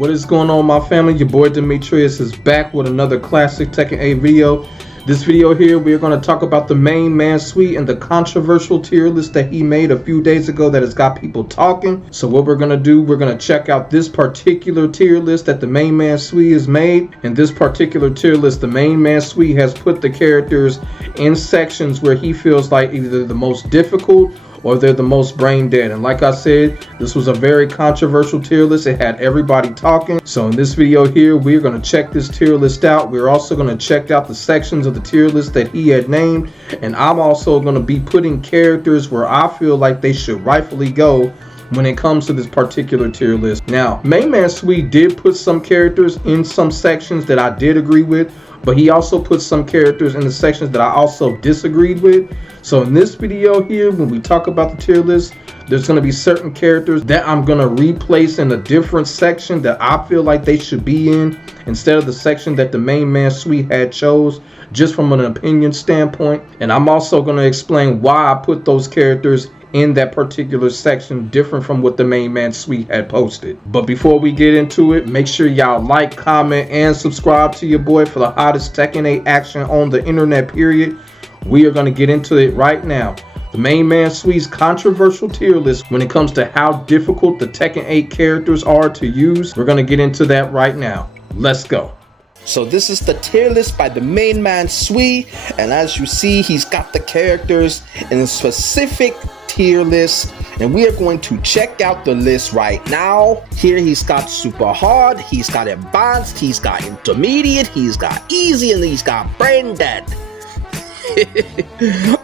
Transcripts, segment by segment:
What is going on, my family? Your boy TheMainManSWE is back with another classic Tekken 8 video. This video here, we are going to talk about the MainManSWE and the controversial tier list that he made a few days ago that has got people talking. So what we're going to do, we're going to check out this particular tier list that the MainManSWE has made. In this particular tier list, the MainManSWE has put the characters in sections where he feels like either the most difficult or they're the most brain dead. And like I said, this was a very controversial tier list. It had everybody talking. So in this video here, we're going to check this tier list out. We're also going to check out the sections of the tier list that he had named. And I'm also going to be putting characters where I feel like they should rightfully go when it comes to this particular tier list. Now, MainManSWE did put some characters in some sections that I did agree with, but he also put some characters in the sections that I also disagreed with. So in this video here, when we talk about the tier list, there's going to be certain characters that I'm going to replace in a different section that I feel like they should be in instead of the section that the MainManSWE had chose, just from an opinion standpoint. And I'm also going to explain why I put those characters in that particular section different from what the MainManSWE had posted. But before we get into it, make sure y'all like, comment, and subscribe to your boy for the hottest Tekken 8 action on the internet, period. We are going to get into it right now. The MainManSWE's controversial tier list when it comes to how difficult the Tekken 8 characters are to use. We're going to get into that right now. Let's go. So this is the tier list by the MainManSWE, and as you see, he's got the characters in a specific tier list, and we are going to check out the list right now. Here he's got super hard, he's got advanced, he's got intermediate, he's got easy, and he's got brain dead.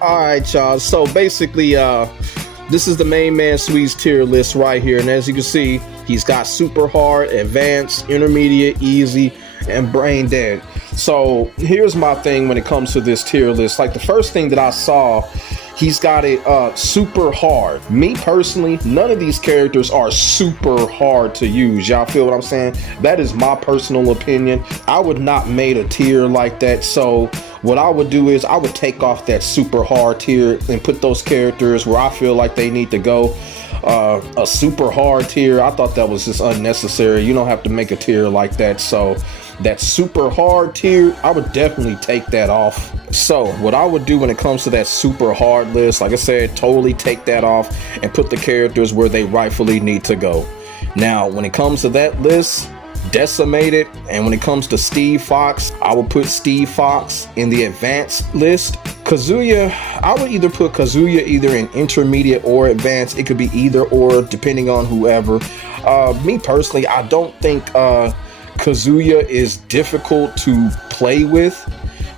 Alright, y'all, so basically this is the MainManSWE's tier list right here, and as you can see, he's got super hard, advanced, intermediate, easy, and brain dead. So here's my thing when it comes to this tier list. Like, the first thing that I saw, he's got it super hard. Me personally, none of these characters are super hard to use. Y'all feel what I'm saying? That is my personal opinion. I would not made a tier like that. So what I would do is I would take off that super hard tier and put those characters where I feel like they need to go. A super hard tier, I thought that was just unnecessary. You don't have to make a tier like that. So that super hard tier, I would definitely take that off. So what I would do when it comes to that super hard list, like I said, totally take that off and put the characters where they rightfully need to go. Now when it comes to that list, decimated, and when it comes to Steve Fox, I would put Steve Fox in the advanced list. Kazuya, I would either put Kazuya either in intermediate or advanced. It could be either or depending on whoever. Me personally, I don't think Kazuya is difficult to play with,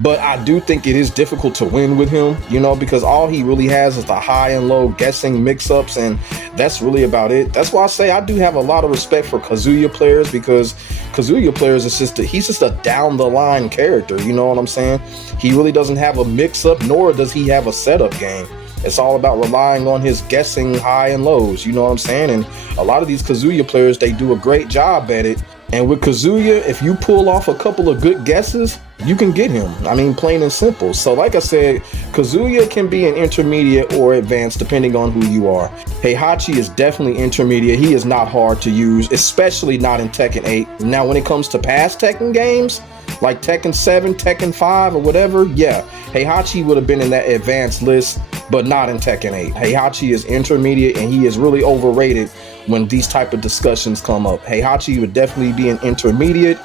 but I do think it is difficult to win with him, you know, because all he really has is the high and low guessing mix-ups, and that's really about it. That's why I say I do have a lot of respect for Kazuya players, because Kazuya players is just he's just a down the line character, you know what I'm saying? He really doesn't have a mix-up, nor does he have a setup game. It's all about relying on his guessing high and lows, you know what I'm saying? And a lot of these Kazuya players, they do a great job at it. And with Kazuya, if you pull off a couple of good guesses, you can get him. I mean, plain and simple. So like I said, Kazuya can be an intermediate or advanced depending on who you are. Heihachi is definitely intermediate. He is not hard to use, especially not in Tekken 8. Now, when it comes to past Tekken games, like Tekken 7, Tekken 5, or whatever, yeah, Heihachi would have been in that advanced list, but not in Tekken 8. Heihachi is intermediate, and he is really overrated when these type of discussions come up. Heihachi would definitely be an intermediate.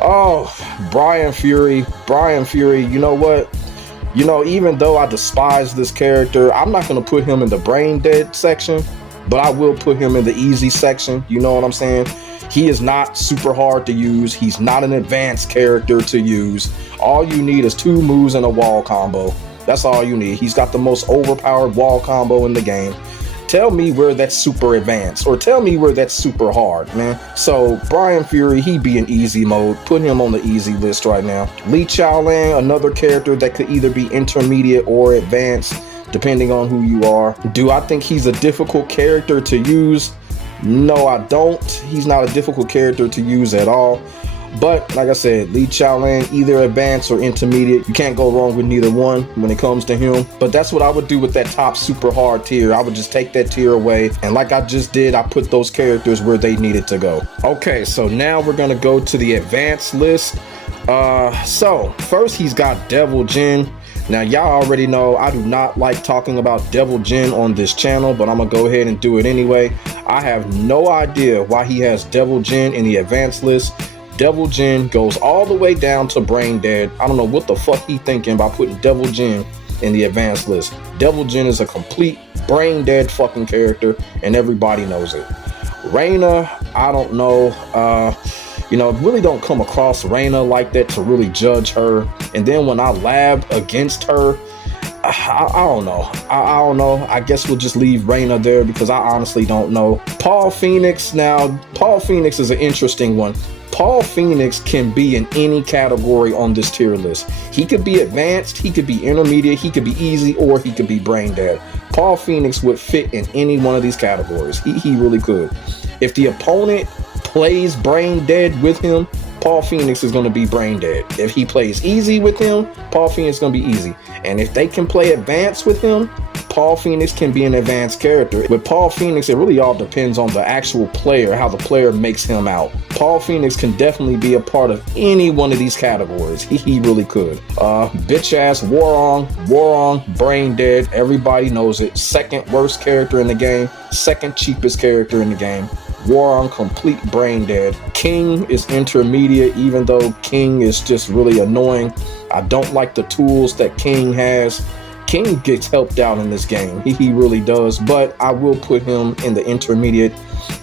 Oh, Brian Fury, you know what? You know, even though I despise this character, I'm not going to put him in the brain dead section, but I will put him in the easy section. You know what I'm saying? He is not super hard to use. He's not an advanced character to use. All you need is 2 moves and a wall combo. That's all you need. He's got the most overpowered wall combo in the game. Tell me where that's super advanced, or tell me where that's super hard, man. So Brian Fury, he be in easy mode. Put him on the easy list right now. Li Chaolang, another character that could either be intermediate or advanced, depending on who you are. Do I think he's a difficult character to use? No, I don't. He's not a difficult character to use at all. But like I said, Lee Chaolan, either advanced or intermediate. You can't go wrong with neither one when it comes to him. But that's what I would do with that top super hard tier. I would just take that tier away. And like I just did, I put those characters where they needed to go. Okay, so now we're going to go to the advanced list. So first he's got Devil Jin. Now y'all already know I do not like talking about Devil Jin on this channel, but I'm gonna go ahead and do it anyway. I have no idea why he has Devil Jin in the advanced list. Devil Jin goes all the way down to Brain Dead. I don't know what the fuck he thinking about putting Devil Jin in the advanced list. Devil Jin is a complete brain dead fucking character, and everybody knows it. Reina, I don't know. You know, really don't come across Reina like that to really judge her. And then when I labbed against her, I don't know. I don't know. I guess we'll just leave Reina there because I honestly don't know. Paul Phoenix. Now, Paul Phoenix is an interesting one. Paul Phoenix can be in any category on this tier list. He could be advanced, he could be intermediate, he could be easy, or he could be brain dead. Paul Phoenix would fit in any one of these categories. He really could. If the opponent plays brain dead with him, Paul Phoenix is going to be brain dead. If he plays easy with him, Paul Phoenix is going to be easy. And if they can play advanced with him, Paul Phoenix can be an advanced character. With Paul Phoenix, it really all depends on the actual player, how the player makes him out. Paul Phoenix can definitely be a part of any one of these categories. He really could. Bitch ass Warong, brain dead. Everybody knows it. Second worst character in the game. Second cheapest character in the game. Warong, complete brain dead. King is intermediate, even though King is just really annoying. I don't like the tools that King has. King gets helped out in this game. He really does, but I will put him in the intermediate.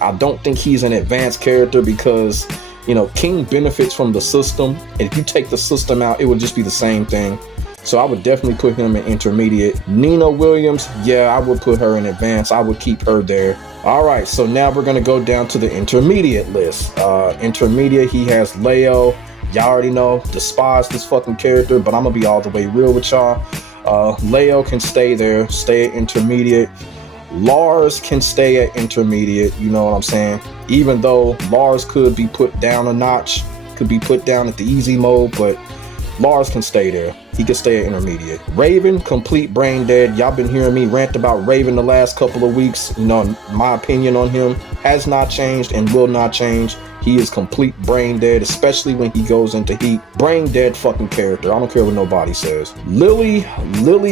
I don't think he's an advanced character because, you know, King benefits from the system. And if you take the system out, it would just be the same thing. So I would definitely put him in intermediate. Nina Williams, yeah, I would put her in advanced. I would keep her there. All right, so now we're going to go down to the intermediate list. Intermediate, he has Leo. Y'all already know, despise this fucking character, but I'm going to be all the way real with y'all. Leo can stay there, stay at intermediate. Lars can stay at intermediate, you know what I'm saying? Even though Lars could be put down a notch, could be put down at the easy mode, but Lars can stay there. He can stay at intermediate. Raven, complete brain dead. Y'all been hearing me rant about Raven the last couple of weeks. You know, my opinion on him has not changed and will not change. He is complete brain dead, especially when he goes into heat. Brain dead fucking character. I don't care what nobody says. Lily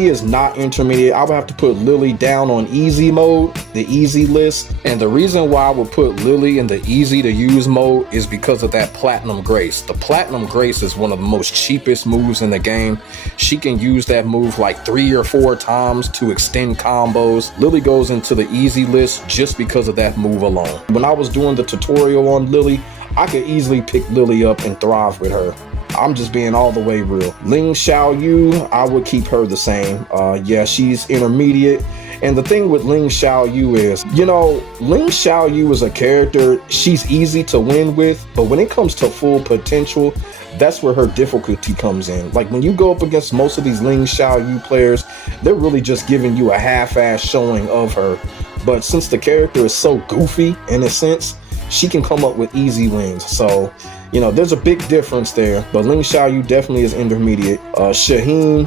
is not intermediate. I would have to put Lily down on easy mode, the easy list. And the reason why I would put Lily in the easy to use mode is because of that Platinum Grace. The Platinum Grace is one of the most cheapest moves in the game. She can use that move like 3 or 4 times to extend combos. Lily goes into the easy list just because of that move alone. When I was doing the tutorial on Lily, I could easily pick Lily up and thrive with her. I'm just being all the way real. Ling Xiaoyu, I would keep her the same. Yeah, she's intermediate. And the thing with Ling Xiaoyu is, you know, Ling Xiaoyu is a character, she's easy to win with, but when it comes to full potential, that's where her difficulty comes in. Like when you go up against most of these Ling Xiaoyu players, they're really just giving you a half-ass showing of her. But since the character is so goofy in a sense, she can come up with easy wins. So, you know, there's a big difference there. But Ling Xiaoyu definitely is intermediate. Shaheen,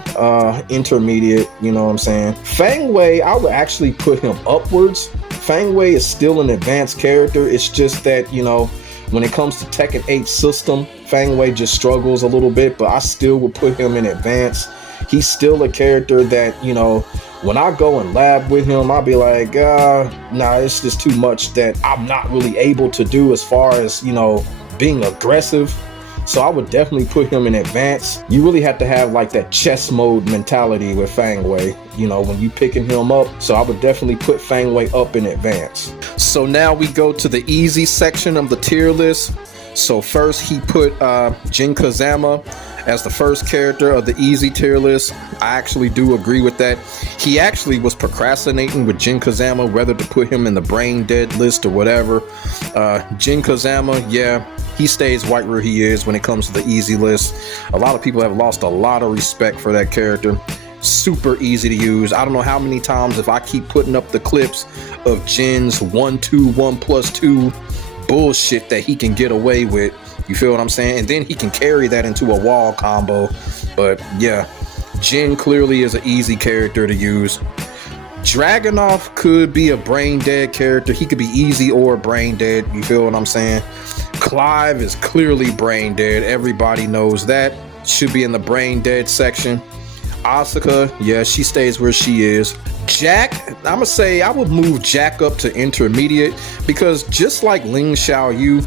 intermediate, you know what I'm saying? Fang Wei, I would actually put him upwards. Fang Wei is still an advanced character. It's just that, you know, when it comes to Tekken 8 system, Fang Wei just struggles a little bit, but I still would put him in advance. He's still a character that, you know, when I go and lab with him, I'll be like, nah, it's just too much that I'm not really able to do as far as, you know, being aggressive. So I would definitely put him in advance. You really have to have like that chess mode mentality with Fang Wei, you know, when you picking him up. So I would definitely put Fang Wei up in advance. So now we go to the easy section of the tier list. So first he put Jin Kazama as the first character of the easy tier list. I actually do agree with that. He actually was procrastinating with Jin Kazama, whether to put him in the brain dead list or whatever. Jin Kazama, yeah, he stays right where he is when it comes to the easy list. A lot of people have lost a lot of respect for that character. Super easy to use. I don't know how many times, if I keep putting up the clips of Jin's 1-2, 1+2 bullshit that he can get away with, You feel what I'm saying? And then he can carry that into a wall combo. But yeah, Jin clearly is an easy character to use. Dragunov could be a brain dead character. He could be easy or brain dead. You feel what I'm saying? Clive is clearly brain dead. Everybody knows that. Should be in the brain dead section. Asuka, yeah, she stays where she is. Jack, I'm gonna say I would move Jack up to intermediate, because just like Ling Xiaoyu,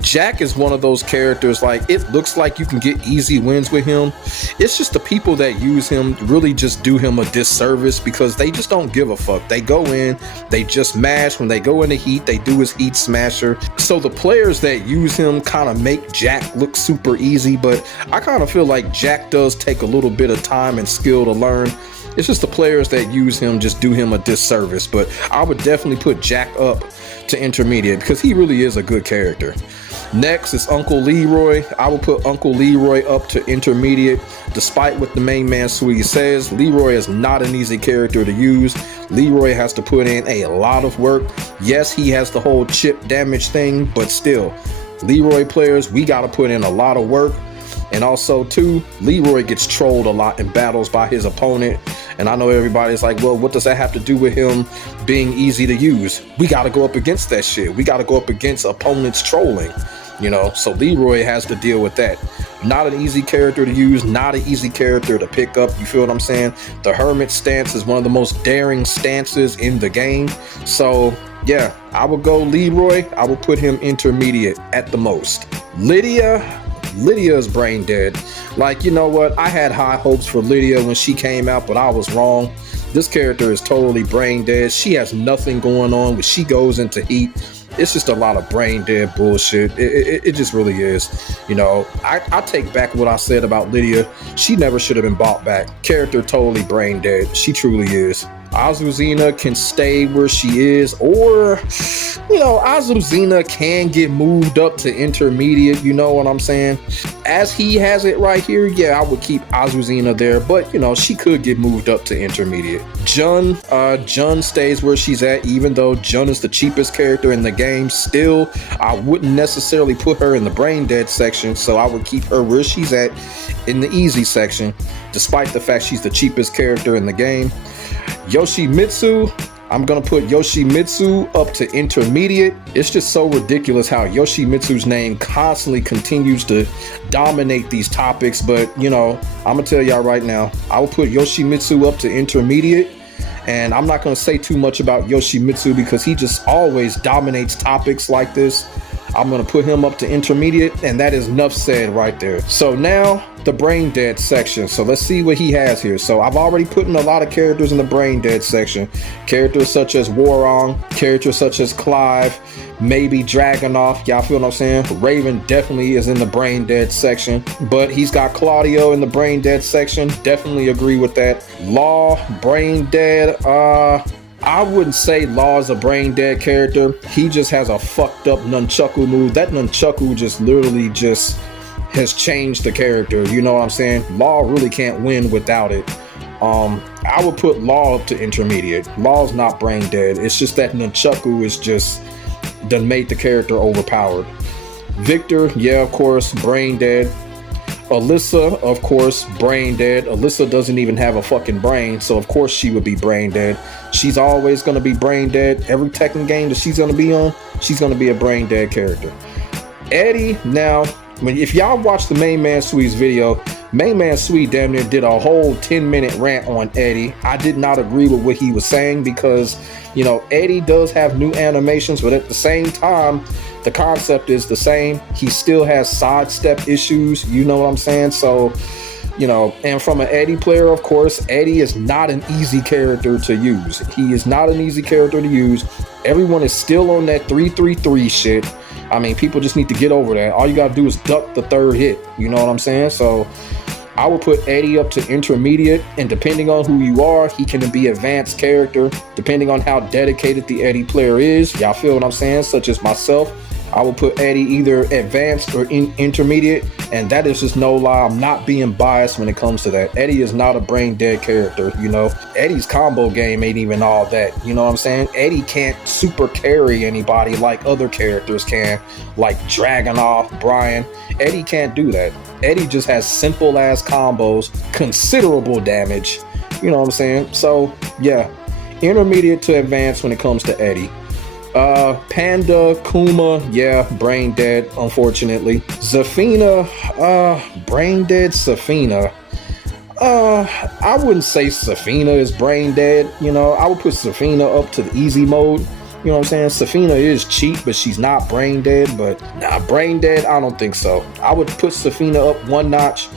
Jack is one of those characters, like, it looks like you can get easy wins with him. It's just the people that use him really just do him a disservice, because they just don't give a fuck. They go in, they just mash. When they go into heat, they do his heat smasher. So the players that use him kind of make Jack look super easy, but I kind of feel like Jack does take a little bit of time and skill to learn. It's just the players that use him just do him a disservice. But I would definitely put Jack up to intermediate, because he really is a good character. Next is Uncle Leroy. I will put Uncle Leroy up to intermediate. Despite what the MainManSWE says, Leroy is not an easy character to use. Leroy has to put in a lot of work. Yes, he has the whole chip damage thing, but still, Leroy players, we got to put in a lot of work. And also too, Leroy gets trolled a lot in battles by his opponent. And I know everybody's like, well, what does that have to do with him being easy to use? We got to go up against that shit. We got to go up against opponents trolling, you know? So Leroy has to deal with that. Not an easy character to use, not an easy character to pick up. You feel what I'm saying? The Hermit stance is one of the most daring stances in the game. So yeah, I would go Leroy. I would put him intermediate at the most. Lydia is brain dead. Like, you know what? I had high hopes for Lydia when she came out, but I was wrong. This character is totally brain dead. She has nothing going on when she goes into heat. It's just a lot of brain dead bullshit. It just really is. You know, I take back what I said about Lydia. She never should have been brought back. Character totally brain dead. She truly is. Azuzina can stay where she is, or, you know, Azuzina can get moved up to intermediate, you know what I'm saying? As he has it right here, yeah, I would keep Azuzina there, but, you know, she could get moved up to intermediate. Jun stays where she's at, even though Jun is the cheapest character in the game. Still, I wouldn't necessarily put her in the brain dead section, so I would keep her where she's at in the easy section, despite the fact she's the cheapest character in the game. Yoshimitsu, I'm gonna put Yoshimitsu up to intermediate. It's just so ridiculous how Yoshimitsu's name constantly continues to dominate these topics, but you know, I'm gonna tell y'all right now, I will put Yoshimitsu up to intermediate, and I'm not gonna say too much about Yoshimitsu because he just always dominates topics like this. I'm gonna put him up to intermediate, and that is enough said right there. So now the brain dead section. So let's see what he has here. So I've already put in a lot of characters in the brain dead section. Characters such as Warong, characters such as Clive, maybe Dragunov. Y'all feel what I'm saying? Raven definitely is in the brain dead section, but he's got Claudio in the brain dead section. Definitely agree with that. Law, brain dead. I wouldn't say Law is a brain dead character. He just has a fucked up nunchaku move. That nunchaku just literally just has changed the character. You know what I'm saying? Law really can't win without it. I would put Law up to intermediate. Law's not brain dead. It's just that nunchaku is just done made the character overpowered. Victor, yeah, of course, brain dead. Alyssa, of course, brain dead. Alyssa doesn't even have a fucking brain, so of course she would be brain dead. She's always going to be brain dead. Every Tekken game that she's going to be on, she's going to be a brain dead character. Eddie, now, if y'all watch the MainManSWE'S video, MainManSWE damn near did a whole 10-minute rant on Eddie. I did not agree with what he was saying because, you know, Eddie does have new animations, but at the same time, the concept is the same. He still has sidestep issues, you know what I'm saying? So, you know, and from an Eddie player, of course, Eddie is not an easy character to use. He is not an easy character to use. Everyone is still on that 3-3-3 shit. I mean, people just need to get over that. All you gotta do is duck the third hit, you know what I'm saying? So I would put Eddie up to intermediate, and depending on who you are, he can be advanced character, depending on how dedicated the Eddie player is. Y'all feel what I'm saying? Such as myself, I will put Eddie either advanced or intermediate. And that is just no lie. I'm not being biased when it comes to that. Eddie is not a brain dead character, you know. Eddie's combo game ain't even all that, you know what I'm saying? Eddie can't super carry anybody like other characters can, like Dragunov, Brian. Eddie can't do that. Eddie just has simple ass combos, considerable damage, you know what I'm saying? So yeah, intermediate to advanced when it comes to Eddie. Panda, Kuma, yeah, brain dead, unfortunately. Zafina, brain dead Zafina. I wouldn't say Zafina is brain dead, you know. I would put Zafina up to the easy mode. You know what I'm saying? Zafina is cheap, but she's not brain dead. But nah, brain dead, I don't think so. I would put Zafina up one notch,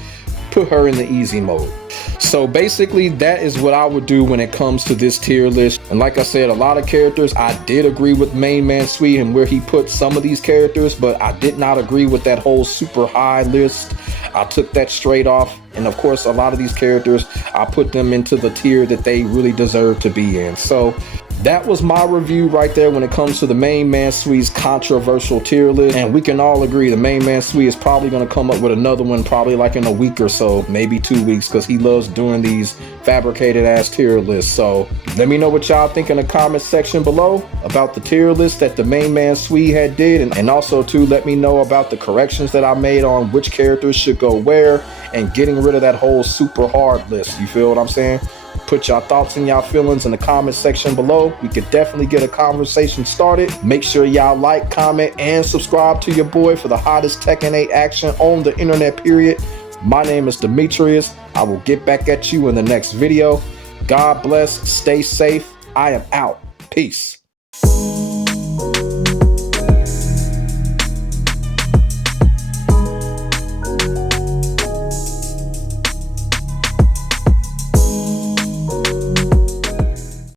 put her in the easy mode. So basically, that is what I would do when it comes to this tier list. And like I said, a lot of characters, I did agree with MainManSWE and where he put some of these characters, but I did not agree with that whole super high list. I took that straight off. And of course, a lot of these characters, I put them into the tier that they really deserve to be in. So that was my review right there when it comes to the MainManSWE's controversial tier list. And we can all agree the MainManSWE is probably going to come up with another one probably like in a week or so, maybe 2 weeks, because he loves doing these fabricated ass tier lists. So let me know what y'all think in the comment section below about the tier list that the MainManSWE had did. And also too, let me know about the corrections that I made on which characters should go where and getting rid of that whole super hard list. You feel what I'm saying? Put y'all thoughts and y'all feelings in the comment section below. We could definitely get a conversation started. Make sure y'all like, comment, and subscribe to your boy for the hottest Tekken 8 action on the internet, period. My name is Demetrius. I will get back at you in the next video. God bless. Stay safe. I am out. Peace.